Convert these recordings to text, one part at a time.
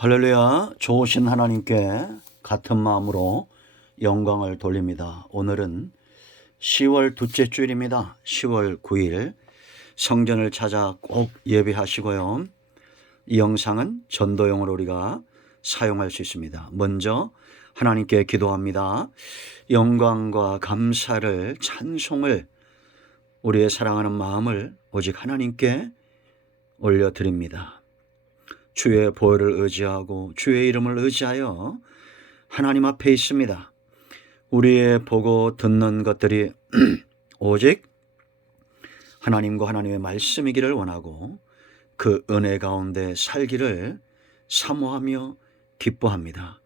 할렐루야. 좋으신 하나님께 같은 마음으로 영광을 돌립니다. 오늘은 10월 둘째 주일입니다. 10월 9일 성전을 찾아 꼭 예배하시고요. 이 영상은 전도용으로 우리가 사용할 수 있습니다. 먼저 하나님께 기도합니다. 영광과 감사를, 찬송을, 우리의 사랑하는 마음을 오직 하나님께 올려드립니다. 주의 보혈을 의지하고 주의 이름을 의지하여 하나님 앞에 있습니다. 우리의 보고 듣는 것들이 오직 하나님과 하나님의 말씀이기를 원하고 그 은혜 가운데 살기를 사모하며 기뻐합니다.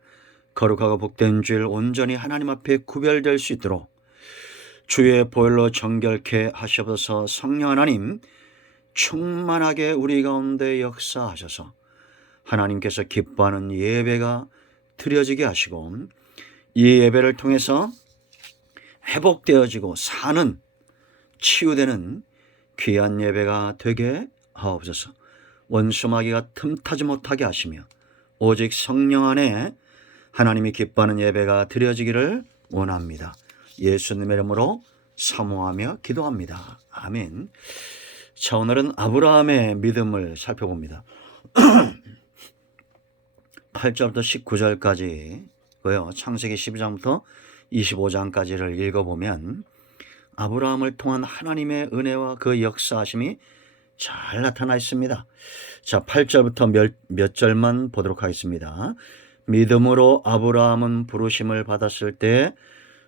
거룩하고 복된 주일 온전히 하나님 앞에 구별될 수 있도록 주의 보혈로 정결케 하시옵소서. 성령 하나님 충만하게 우리 가운데 역사하셔서 하나님께서 기뻐하는 예배가 드려지게 하시고 이 예배를 통해서 회복되어지고 사는, 치유되는 귀한 예배가 되게 하옵소서. 원수마귀가 틈타지 못하게 하시며 오직 성령 안에 하나님이 기뻐하는 예배가 드려지기를 원합니다. 예수님의 이름으로 사모하며 기도합니다. 아멘. 자, 오늘은 아브라함의 믿음을 살펴봅니다. 8절부터 19절까지고요. 창세기 12장부터 25장까지를 읽어보면 아브라함을 통한 하나님의 은혜와 그 역사하심이 잘 나타나 있습니다. 자, 8절부터 몇 절만 보도록 하겠습니다. 믿음으로 아브라함은 부르심을 받았을 때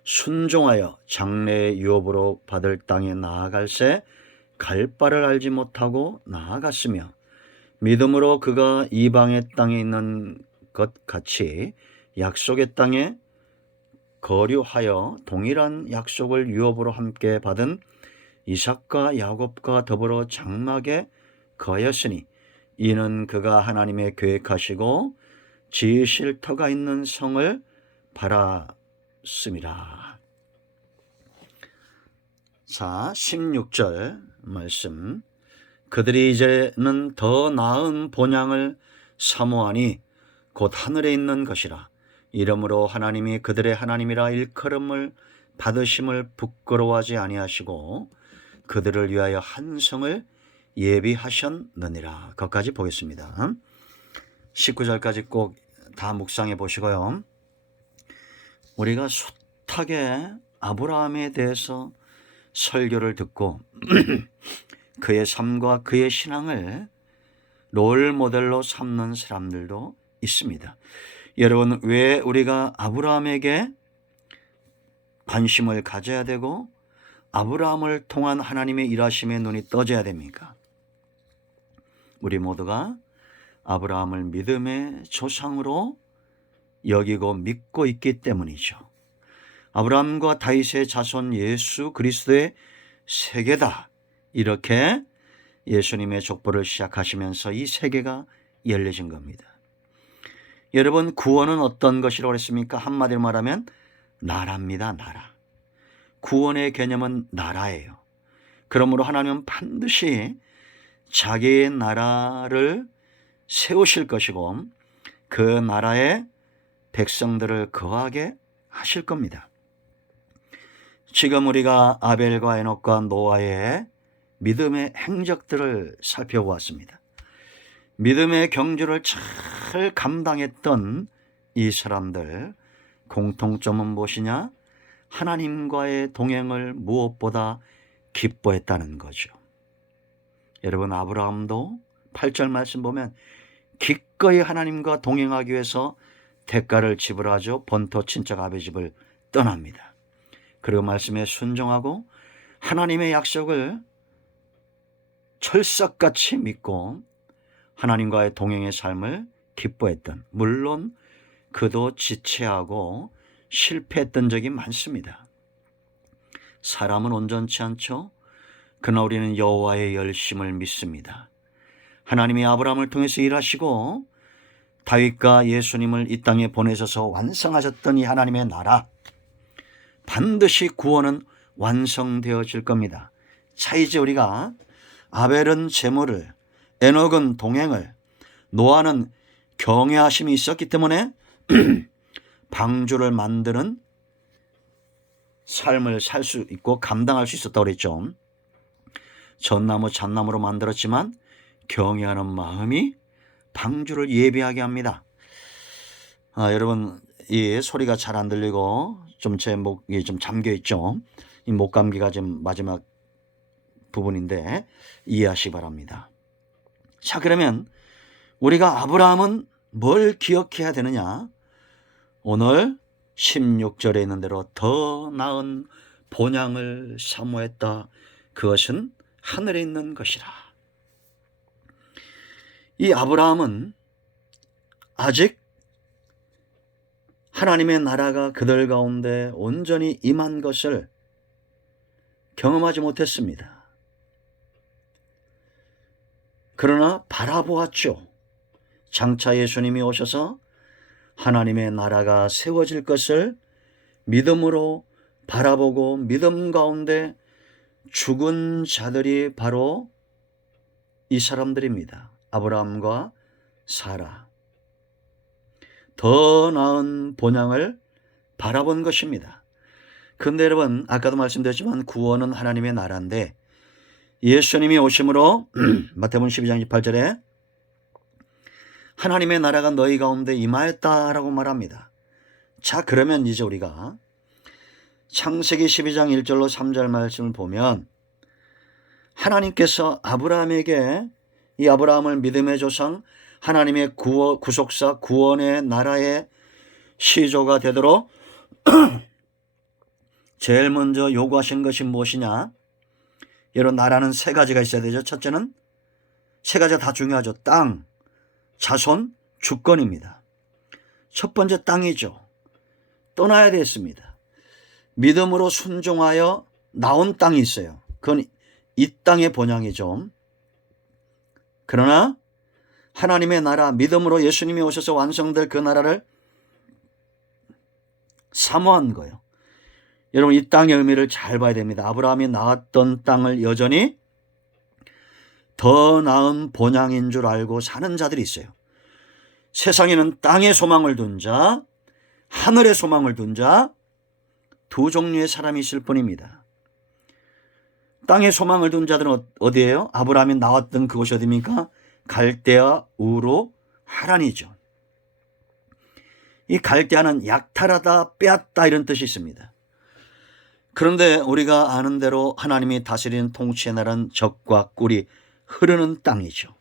순종하여 장래의 유업으로 받을 땅에 나아갈새 갈 바를 알지 못하고 나아갔으며 믿음으로 그가 이방의 땅에 있는 것 같이 약속의 땅에 거류하여 동일한 약속을 유업으로 함께 받은 이삭과 야곱과 더불어 장막에 거하였으니 이는 그가 하나님의 계획하시고 지으실 터가 있는 성을 바랐음이라. 자, 16절 말씀. 그들이 이제는 더 나은 본향을 사모하니 곧 하늘에 있는 것이라. 이러므로 하나님이 그들의 하나님이라 일컬음을 받으심을 부끄러워하지 아니하시고 그들을 위하여 한 성을 예비하셨느니라. 거기까지 보겠습니다. 19절까지 꼭 다 묵상해 보시고요. 우리가 숱하게 아브라함에 대해서 설교를 듣고 그의 삶과 그의 신앙을 롤 모델로 삼는 사람들도 있습니다. 여러분, 왜 우리가 아브라함에게 관심을 가져야 되고 아브라함을 통한 하나님의 일하심에 눈이 떠져야 됩니까? 우리 모두가 아브라함을 믿음의 조상으로 여기고 믿고 있기 때문이죠. 아브라함과 다윗의 자손 예수 그리스도의 세계다. 이렇게 예수님의 족보를 시작하시면서 이 세계가 열려진 겁니다. 여러분, 구원은 어떤 것이라고 했습니까? 한마디로 말하면 나라입니다. 나라. 구원의 개념은 나라예요. 그러므로 하나님은 반드시 자기의 나라를 세우실 것이고 그 나라에 백성들을 거하게 하실 겁니다. 지금 우리가 아벨과 에녹과 노아의 믿음의 행적들을 살펴보았습니다. 믿음의 경주를 잘 감당했던 이 사람들, 공통점은 무엇이냐? 하나님과의 동행을 무엇보다 기뻐했다는 거죠. 여러분, 아브라함도 8절 말씀 보면 기꺼이 하나님과 동행하기 위해서 대가를 지불하죠. 본토 친척 아베 집을 떠납니다. 그리고 말씀에 순종하고 하나님의 약속을 철석같이 믿고 하나님과의 동행의 삶을 기뻐했던, 물론 그도 지체하고 실패했던 적이 많습니다. 사람은 온전치 않죠. 그러나 우리는 여호와의 열심을 믿습니다. 하나님이 아브라함을 통해서 일하시고 다윗과 예수님을 이 땅에 보내셔서 완성하셨던 이 하나님의 나라, 반드시 구원은 완성되어질 겁니다. 자, 이제 우리가 아벨은 제물을, 에녹은 동행을, 노아는 경외하심이 있었기 때문에 방주를 만드는 삶을 살 수 있고 감당할 수 있었다고 그랬죠. 전나무 잣나무로 만들었지만 경외하는 마음이 방주를 예비하게 합니다. 여러분 이 소리가 잘 안 들리고 좀 제 목이 좀 잠겨 있죠. 이 목감기가 지금 마지막 부분인데 이해하시기 바랍니다. 자, 그러면 우리가 아브라함은 뭘 기억해야 되느냐? 오늘 16절에 있는 대로 더 나은 본향을 사모했다. 그것은 하늘에 있는 것이라. 이 아브라함은 아직 하나님의 나라가 그들 가운데 온전히 임한 것을 경험하지 못했습니다. 그러나 바라보았죠. 장차 예수님이 오셔서 하나님의 나라가 세워질 것을 믿음으로 바라보고 믿음 가운데 죽은 자들이 바로 이 사람들입니다. 아브라함과 사라. 더 나은 본향을 바라본 것입니다. 그런데 여러분 아까도 말씀드렸지만 구원은 하나님의 나라인데 예수님이 오심으로 마태복음 12장 28절에 하나님의 나라가 너희 가운데 임하였다라고 말합니다. 자, 그러면 이제 우리가 창세기 12장 1절로 3절 말씀을 보면 하나님께서 아브라함에게 이 아브라함을 믿음의 조상 하나님의 구속사 구원의 나라의 시조가 되도록 제일 먼저 요구하신 것이 무엇이냐? 여러분 나라는 세 가지가 있어야 되죠. 첫째는 세 가지가 다 중요하죠. 땅, 자손, 주권입니다. 첫 번째 땅이죠. 떠나야 됐습니다. 믿음으로 순종하여 나온 땅이 있어요. 그건 이 땅의 본향이죠. 그러나 하나님의 나라, 믿음으로 예수님이 오셔서 완성될 그 나라를 사모한 거예요. 여러분 이 땅의 의미를 잘 봐야 됩니다. 아브라함이 나왔던 땅을 여전히 더 나은 본향인 줄 알고 사는 자들이 있어요. 세상에는 땅의 소망을 둔 자, 하늘의 소망을 둔 자, 두 종류의 사람이 있을 뿐입니다. 땅의 소망을 둔 자들은 어디예요? 아브라함이 나왔던 그곳이 어디입니까? 갈대아 우르 하란이죠. 이 갈대아는 약탈하다, 빼앗다 이런 뜻이 있습니다. 그런데 우리가 아는 대로 하나님이 다스리는 통치의 나라는 적과 꿀이 흐르는 땅이죠.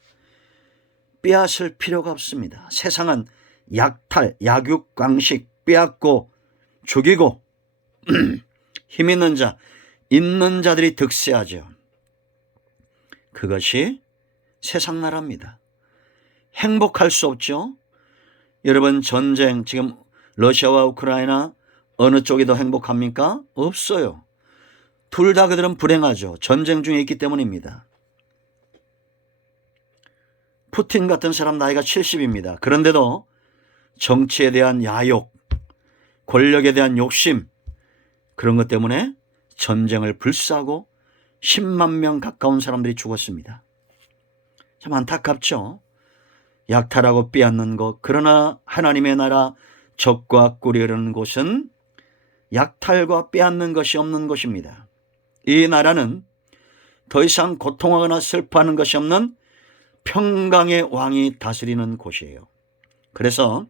빼앗을 필요가 없습니다. 세상은 약탈, 약육, 강식, 빼앗고 죽이고 힘 있는 자, 있는 자들이 득세하죠. 그것이 세상 나라입니다. 행복할 수 없죠. 여러분 전쟁 지금 러시아와 우크라이나 어느 쪽이 더 행복합니까? 없어요. 둘 다 그들은 불행하죠. 전쟁 중에 있기 때문입니다. 푸틴 같은 사람 나이가 70입니다. 그런데도 정치에 대한 야욕, 권력에 대한 욕심 그런 것 때문에 전쟁을 불사하고 10만 명 가까운 사람들이 죽었습니다. 참 안타깝죠. 약탈하고 빼앗는 것. 그러나 하나님의 나라 적과 꿀이 흐르는 곳은 약탈과 빼앗는 것이 없는 곳입니다. 이 나라는 더 이상 고통하거나 슬퍼하는 것이 없는 평강의 왕이 다스리는 곳이에요. 그래서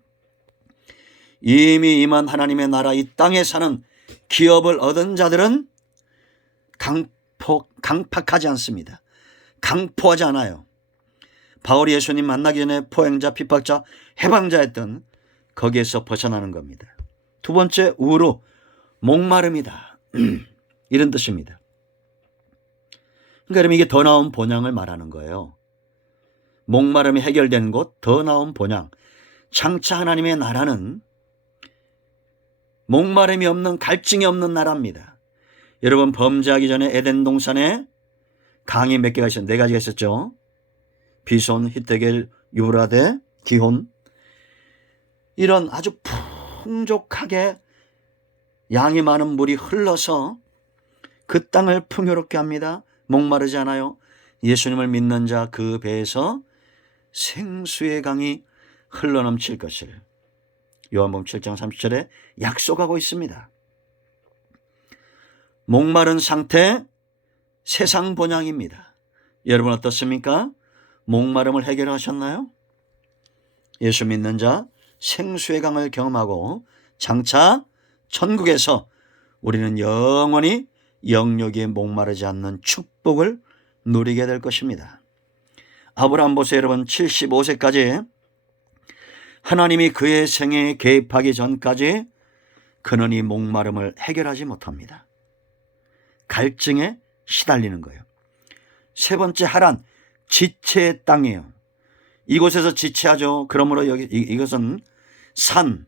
이미 임한 하나님의 나라 이 땅에 사는 기업을 얻은 자들은 강팍하지 않습니다. 강포하지 않아요. 바울이 예수님 만나기 전에 포행자, 핍박자, 해방자였던 거기에서 벗어나는 겁니다. 두 번째 우로 목마름이다. 이런 뜻입니다. 그러니까 여러분 이게 더 나은 본향을 말하는 거예요. 목마름이 해결되는 곳, 더 나은 본향. 장차 하나님의 나라는 목마름이 없는 갈증이 없는 나라입니다. 여러분 범죄하기 전에 에덴 동산에 강이 몇 개가 있었어요? 네 가지가 있었죠. 비손, 히데겔, 유브라데, 기혼. 이런 아주 풍족하게 양이 많은 물이 흘러서 그 땅을 풍요롭게 합니다. 목마르지 않아요. 예수님을 믿는 자 그 배에서 생수의 강이 흘러넘칠 것을 요한복음 7장 30절에 약속하고 있습니다. 목마른 상태 세상 본향입니다. 여러분 어떻습니까? 목마름을 해결하셨나요? 예수 믿는 자 생수의 강을 경험하고 장차 천국에서 우리는 영원히 영육이 목마르지 않는 축복을 누리게 될 것입니다. 아브라함 보세요 여러분. 75세까지 하나님이 그의 생애에 개입하기 전까지 그는 이 목마름을 해결하지 못합니다. 갈증에 시달리는 거예요. 세 번째 하란, 지체의 땅이에요. 이곳에서 지체하죠. 그러므로 이것은 산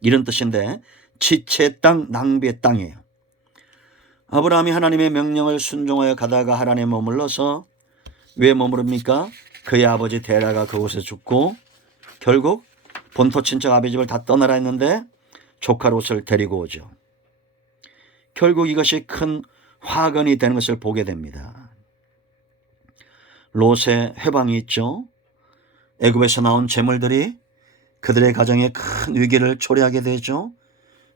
이런 뜻인데 지체의 땅, 낭비의 땅이에요. 아브라함이 하나님의 명령을 순종하여 가다가 하란에 머물러서 왜 머무릅니까? 그의 아버지 데라가 그곳에 죽고 결국 본토 친척 아비 집을 다 떠나라 했는데 조카 롯을 데리고 오죠. 결국 이것이 큰 화근이 되는 것을 보게 됩니다. 롯의 회방이 있죠. 애굽에서 나온 재물들이 그들의 가정에 큰 위기를 초래하게 되죠.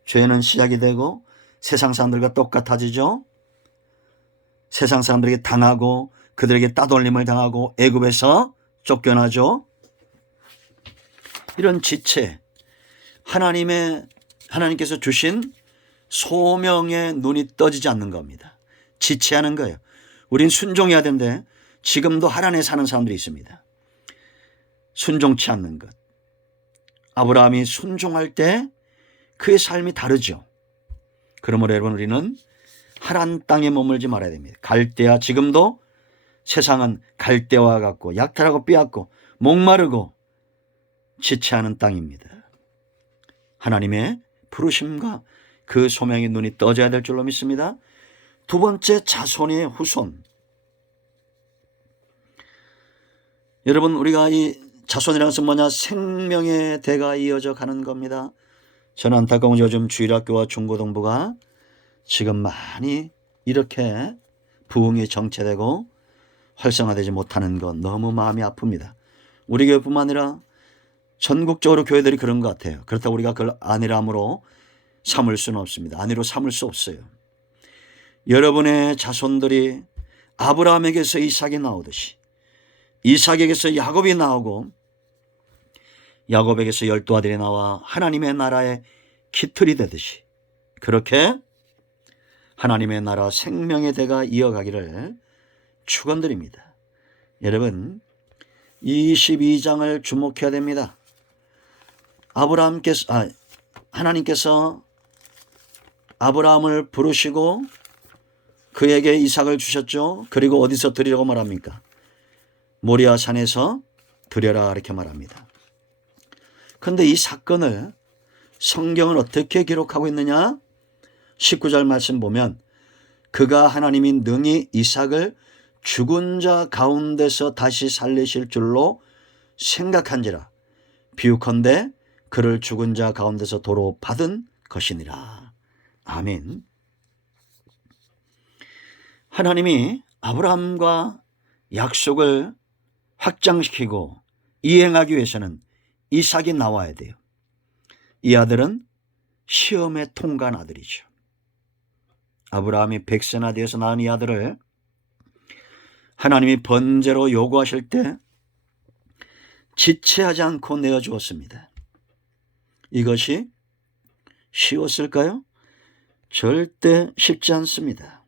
죄는 시작이 되고 세상 사람들과 똑같아지죠. 세상 사람들에게 당하고 그들에게 따돌림을 당하고 애굽에서 쫓겨나죠. 이런 지체, 하나님께서 주신 소명의 눈이 떠지지 않는 겁니다. 지체하는 거예요. 우린 순종해야 되는데 지금도 하란에 사는 사람들이 있습니다. 순종치 않는 것. 아브라함이 순종할 때 그의 삶이 다르죠. 그러므로 여러분 우리는 하란 땅에 머물지 말아야 됩니다. 갈대아, 지금도 세상은 갈대와 같고 약탈하고 빼앗고 목마르고 지체하는 땅입니다. 하나님의 부르심과 그 소명의 눈이 떠져야 될 줄로 믿습니다. 두 번째, 자손의 후손. 여러분 우리가 이 자손이라는 것은 뭐냐? 생명의 대가 이어져 가는 겁니다. 저는 안타까운 요즘 주일학교와 중고등부가 지금 많이 이렇게 부흥이 정체되고 활성화되지 못하는 건 너무 마음이 아픕니다. 우리 교회뿐만 아니라 전국적으로 교회들이 그런 것 같아요. 그렇다고 우리가 그걸 안일함으로 삼을 수는 없습니다. 안위로 삼을 수 없어요. 여러분의 자손들이 아브라함에게서 이삭이 나오듯이 이삭에게서 야곱이 나오고 야곱에게서 12아들이 나와 하나님의 나라의 기틀이 되듯이 그렇게 하나님의 나라 생명의 대가 이어가기를 축원드립니다. 여러분 22장을 주목해야 됩니다. 하나님께서 아브라함을 부르시고 그에게 이삭을 주셨죠. 그리고 어디서 드리라고 말합니까? 모리아 산에서 드려라 이렇게 말합니다. 그런데 이 사건을 성경은 어떻게 기록하고 있느냐? 19절 말씀 보면 그가 하나님이 능히 이삭을 죽은 자 가운데서 다시 살리실 줄로 생각한지라 비유컨대 그를 죽은 자 가운데서 도로 받은 것이니라. 아멘. 하나님이 아브라함과 약속을 확장시키고 이행하기 위해서는 이삭이 나와야 돼요. 이 아들은 시험에 통과한 아들이죠. 아브라함이 100세나 되어서 낳은 이 아들을 하나님이 번제로 요구하실 때 지체하지 않고 내어주었습니다. 이것이 쉬웠을까요? 절대 쉽지 않습니다.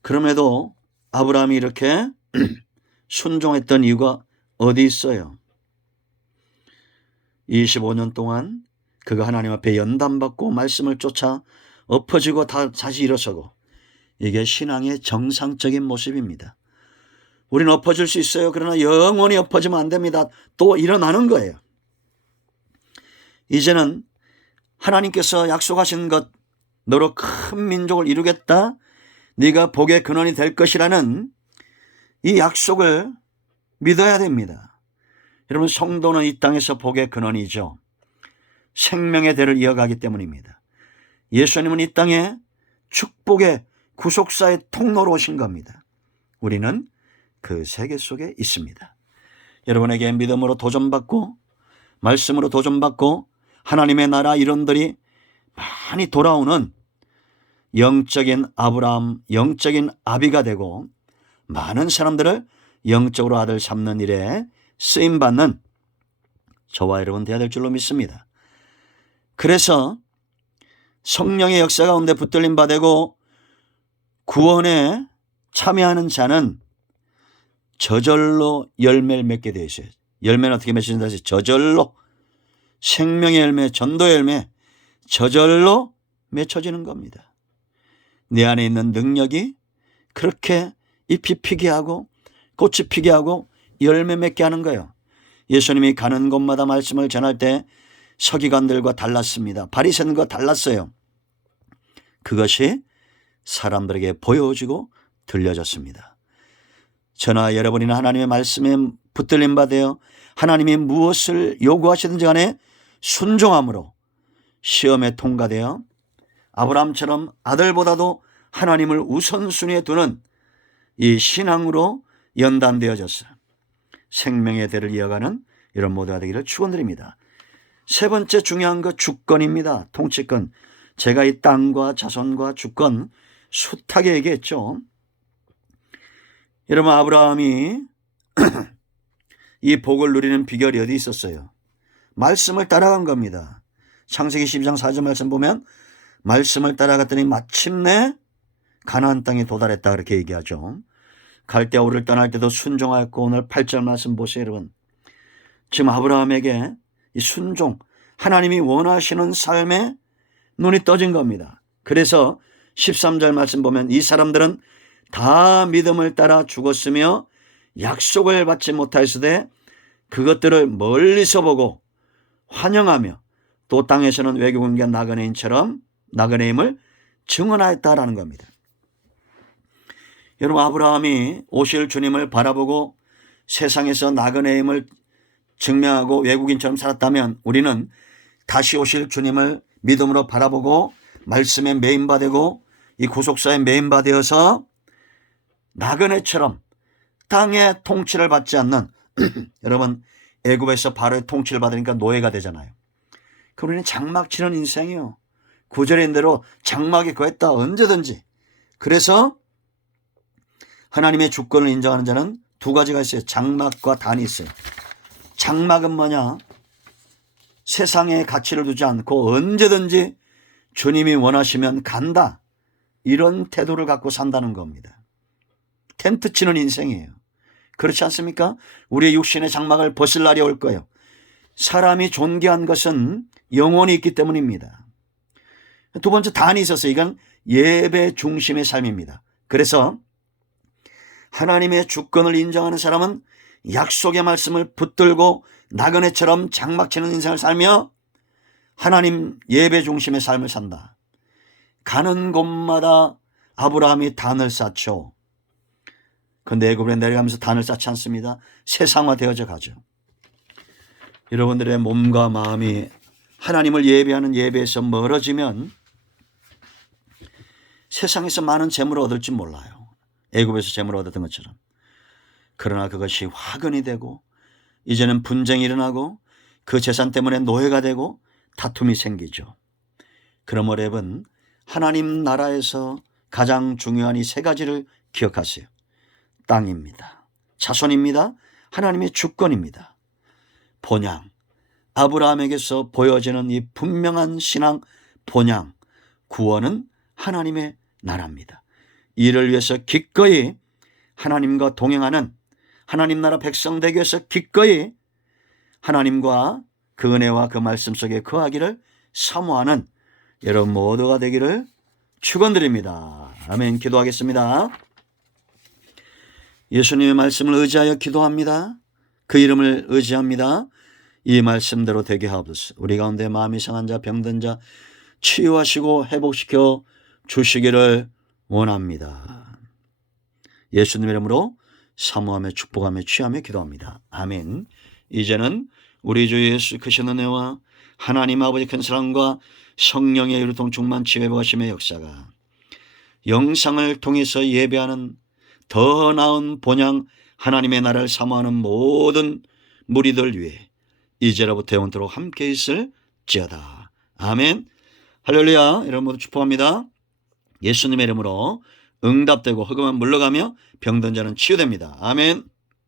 그럼에도 아브라함이 이렇게 순종했던 이유가 어디 있어요? 25년 동안 그가 하나님 앞에 연단받고 말씀을 쫓아 엎어지고 다시 일어서고 이게 신앙의 정상적인 모습입니다. 우리는 엎어질 수 있어요. 그러나 영원히 엎어지면 안 됩니다. 또 일어나는 거예요. 이제는 하나님께서 약속하신 것 너로 큰 민족을 이루겠다. 네가 복의 근원이 될 것이라는 이 약속을 믿어야 됩니다. 여러분 성도는 이 땅에서 복의 근원이죠. 생명의 대를 이어가기 때문입니다. 예수님은 이 땅에 축복의 구속사의 통로로 오신 겁니다. 우리는 그 세계 속에 있습니다. 여러분에게 믿음으로 도전받고 말씀으로 도전받고 하나님의 나라 이론들이 많이 돌아오는 영적인 아브라함, 영적인 아비가 되고 많은 사람들을 영적으로 아들 삼는 일에 쓰임받는 저와 여러분 되어야 될 줄로 믿습니다. 그래서 성령의 역사 가운데 붙들림 받고 구원에 참여하는 자는 저절로 열매를 맺게 되어 있어요. 열매는 어떻게 맺힌다? 저절로 생명의 열매, 전도의 열매 저절로 맺혀지는 겁니다. 내 안에 있는 능력이 그렇게 잎이 피게 하고 꽃이 피게 하고 열매 맺게 하는 거예요. 예수님이 가는 곳마다 말씀을 전할 때 서기관들과 달랐습니다. 바리새인과 달랐어요. 그것이 사람들에게 보여지고 들려졌습니다. 저나 여러분이나 하나님의 말씀에 붙들림 받아 하나님이 무엇을 요구하시든지 간에 순종함으로 시험에 통과되어 아브라함처럼 아들보다도 하나님을 우선순위에 두는 이 신앙으로 연단되어졌어요. 생명의 대를 이어가는 이런 모두가 되기를 축원드립니다. 세 번째 중요한 것 주권입니다. 통치권. 제가 이 땅과 자손과 주권 숱하게 얘기했죠. 여러분 아브라함이 이 복을 누리는 비결이 어디 있었어요? 말씀을 따라간 겁니다. 창세기 12장 4절 말씀 보면 말씀을 따라갔더니 마침내 가나안 땅에 도달했다 그렇게 얘기하죠. 갈대아 우르를 떠날 때도 순종하였고 오늘 8절 말씀 보세요 여러분. 지금 아브라함에게 이 순종 하나님이 원하시는 삶에 눈이 떠진 겁니다. 그래서 13절 말씀 보면 이 사람들은 다 믿음을 따라 죽었으며 약속을 받지 못하였으되 그것들을 멀리서 보고 환영하며 또 땅에서는 외국인과 나그네임을 증언하였다라는 겁니다. 여러분 아브라함이 오실 주님을 바라보고 세상에서 나그네임을 증명하고 외국인처럼 살았다면 우리는 다시 오실 주님을 믿음으로 바라보고 말씀에 매인받고 이 구속사에 매인받아서 나그네처럼 땅의 통치를 받지 않는 여러분 애굽에서 바로의 통치를 받으니까 노예가 되잖아요. 그럼 우리는 장막 치는 인생이요. 구절인 대로 장막에 거했다 언제든지. 그래서 하나님의 주권을 인정하는 자는 두 가지가 있어요. 장막과 단이 있어요. 장막은 뭐냐? 세상에 가치를 두지 않고 언제든지 주님이 원하시면 간다. 이런 태도를 갖고 산다는 겁니다. 텐트 치는 인생이에요. 그렇지 않습니까? 우리의 육신의 장막을 벗을 날이 올 거예요. 사람이 존귀한 것은 영혼이 있기 때문입니다. 두 번째 단이 있었어요. 이건 예배 중심의 삶입니다. 그래서 하나님의 주권을 인정하는 사람은 약속의 말씀을 붙들고 나그네처럼 장막치는 인생을 살며 하나님 예배 중심의 삶을 산다. 가는 곳마다 아브라함이 단을 쌓죠. 그런데 애굽에 내려가면서 단을 쌓지 않습니다. 세상화되어져 가죠. 여러분들의 몸과 마음이 하나님을 예배하는 예배에서 멀어지면 세상에서 많은 재물을 얻을지 몰라요. 애굽에서 재물을 얻었던 것처럼. 그러나 그것이 화근이 되고 이제는 분쟁이 일어나고 그 재산 때문에 노예가 되고 다툼이 생기죠. 그러므로 여러분 하나님 나라에서 가장 중요한 이 세 가지를 기억하세요. 땅입니다. 자손입니다. 하나님의 주권입니다. 본향. 아브라함에게서 보여지는 이 분명한 신앙 본향. 구원은 하나님의 나라입니다. 이를 위해서 기꺼이 하나님과 동행하는 하나님 나라 백성 되기 위해서 기꺼이 하나님과 그 은혜와 그 말씀 속에 거하기를 사모하는 여러분 모두가 되기를 축원드립니다. 아멘. 기도하겠습니다. 예수님의 말씀을 의지하여 기도합니다. 그 이름을 의지합니다. 이 말씀대로 되게 하옵소서. 우리 가운데 마음이 상한 자 병든 자 치유하시고 회복시켜 주시기를 원합니다. 예수님 이름으로 사모하며 축복하며 취하며 기도합니다. 아멘. 이제는 우리 주 예수 크신 은혜와 하나님 아버지 큰 사랑과 성령의 유통 충만 지혜하심의 역사가 영상을 통해서 예배하는 더 나은 본향 하나님의 나라를 사모하는 모든 무리들 위해 이제로부터 영원토록 함께 있을지어다. 아멘. 할렐루야. 여러분 모두 축복합니다. 예수님의 이름으로 응답되고 흑암은 물러가며 병든 자는 치유됩니다. 아멘.